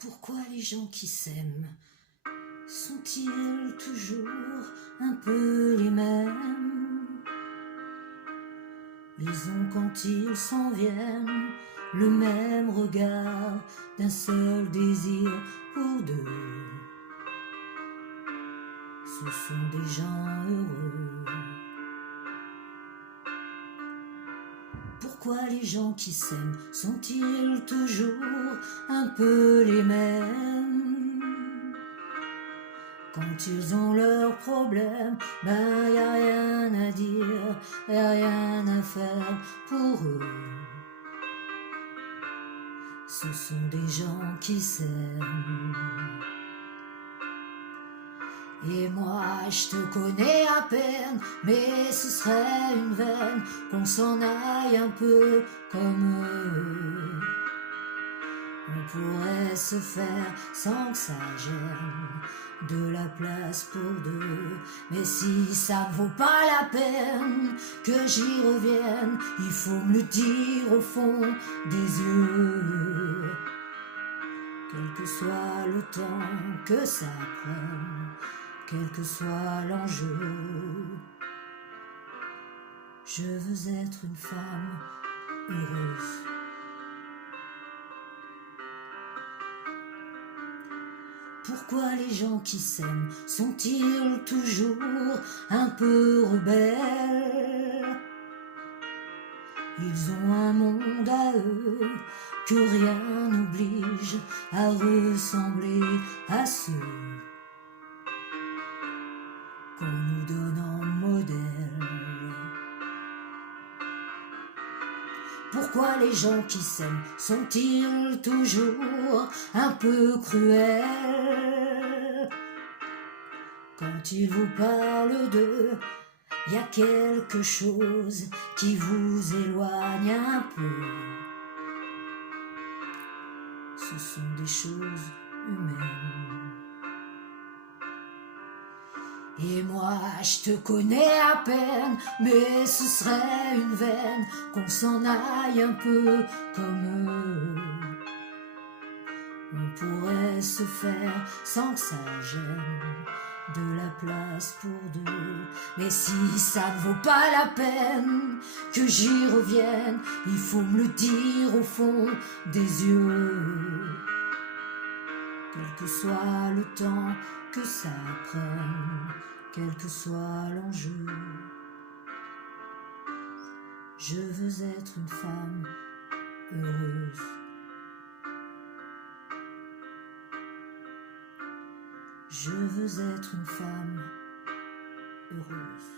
Pourquoi les gens qui s'aiment sont-ils toujours un peu les mêmes? Ils ont quand ils s'en viennent le même regard d'un seul désir pour deux. Ce sont des gens heureux. Pourquoi les gens qui s'aiment sont-ils toujours un peu les mêmes? Quand ils ont leurs problèmes, y a rien à dire, y a rien à faire pour eux. Ce sont des gens qui s'aiment. Et moi je te connais à peine, mais ce serait une veine qu'on s'en aille un peu comme eux. On pourrait se faire sans que ça gêne, de la place pour deux. Mais si ça ne vaut pas la peine que j'y revienne, il faut me le dire au fond des yeux. Quel que soit le temps que ça prenne, quel que soit l'enjeu, je veux être une femme heureuse. Pourquoi les gens qui s'aiment sont-ils toujours un peu rebelles? Ils ont un monde à eux que rien n'oblige à ressembler à ceux qu'on nous donne en modèle. Pourquoi les gens qui s'aiment sont-ils toujours un peu cruels? Quand ils vous parlent d'eux, y a quelque chose qui vous éloigne un peu. Ce sont des choses humaines. Et moi je te connais à peine, mais ce serait une veine qu'on s'en aille un peu comme eux. On pourrait se faire sans que ça gêne, de la place pour deux. Mais si ça ne vaut pas la peine que j'y revienne, il faut me le dire au fond des yeux. Quel que soit le temps que ça prenne, quel que soit l'enjeu, je veux être une femme heureuse. Je veux être une femme heureuse.